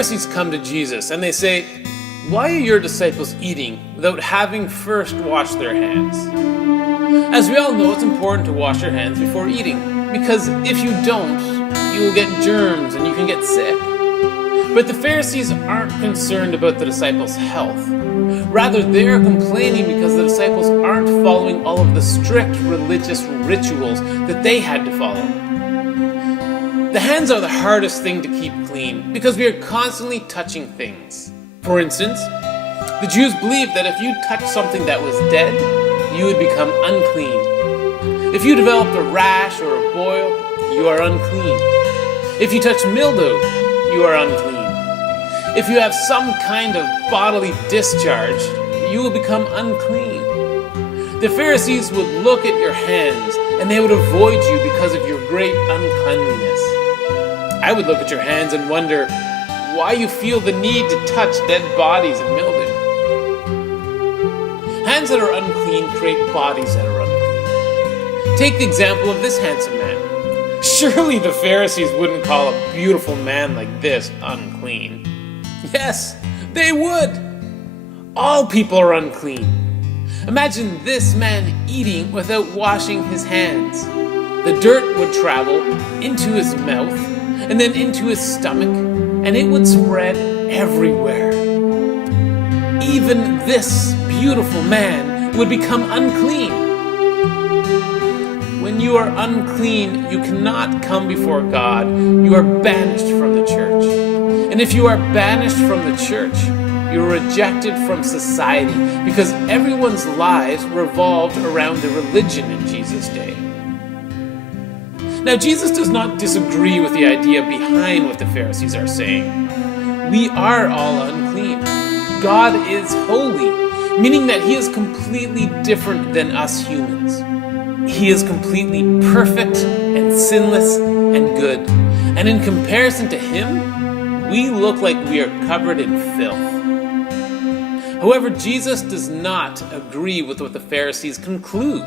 Pharisees come to Jesus and they say, "Why are your disciples eating without having first washed their hands?" As we all know, it's important to wash your hands before eating, because if you don't, you will get germs and you can get sick. But the Pharisees aren't concerned about the disciples' health. Rather, they're complaining because the disciples aren't following all of the strict religious rituals that they had to follow. The hands are the hardest thing to keep clean because we are constantly touching things. For instance, the Jews believed that if you touched something that was dead, you would become unclean. If you developed a rash or a boil, you are unclean. If you touch mildew, you are unclean. If you have some kind of bodily discharge, you will become unclean. The Pharisees would look at your hands and they would avoid you because of your great uncleanliness. I would look at your hands and wonder why you feel the need to touch dead bodies and mildew. Hands that are unclean create bodies that are unclean. Take the example of this handsome man. Surely the Pharisees wouldn't call a beautiful man like this unclean. Yes, they would. All people are unclean. Imagine this man eating without washing his hands. The dirt would travel into his mouth and then into his stomach, and it would spread everywhere. Even this beautiful man would become unclean. When you are unclean, you cannot come before God. You are banished from the church. And if you are banished from the church, you are rejected from society because everyone's lives revolved around the religion in Jesus' day. Now, Jesus does not disagree with the idea behind what the Pharisees are saying. We are all unclean. God is holy, meaning that He is completely different than us humans. He is completely perfect and sinless and good. And in comparison to Him, we look like we are covered in filth. However, Jesus does not agree with what the Pharisees conclude.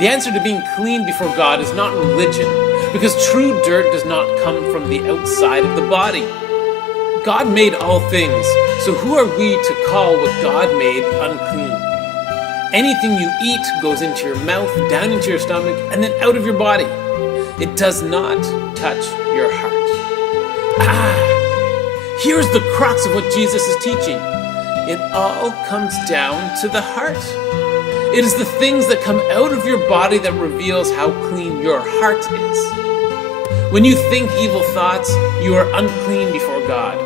The answer to being clean before God is not religion, because true dirt does not come from the outside of the body. God made all things, so who are we to call what God made unclean? Anything you eat goes into your mouth, down into your stomach, and then out of your body. It does not touch your heart. Here's the crux of what Jesus is teaching. It all comes down to the heart. It is the things that come out of your body that reveals how clean your heart is. When you think evil thoughts, you are unclean before God.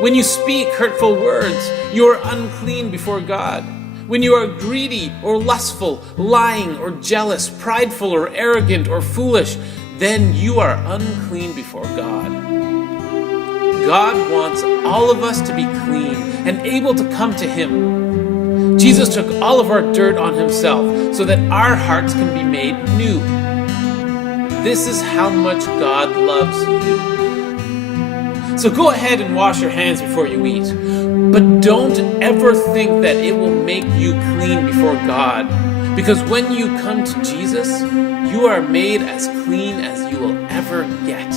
When you speak hurtful words, you are unclean before God. When you are greedy or lustful, lying or jealous, prideful or arrogant or foolish, then you are unclean before God. God wants all of us to be clean and able to come to Him. Jesus took all of our dirt on Himself so that our hearts can be made new. This is how much God loves you. So go ahead and wash your hands before you eat, but don't ever think that it will make you clean before God, because when you come to Jesus, you are made as clean as you will ever get.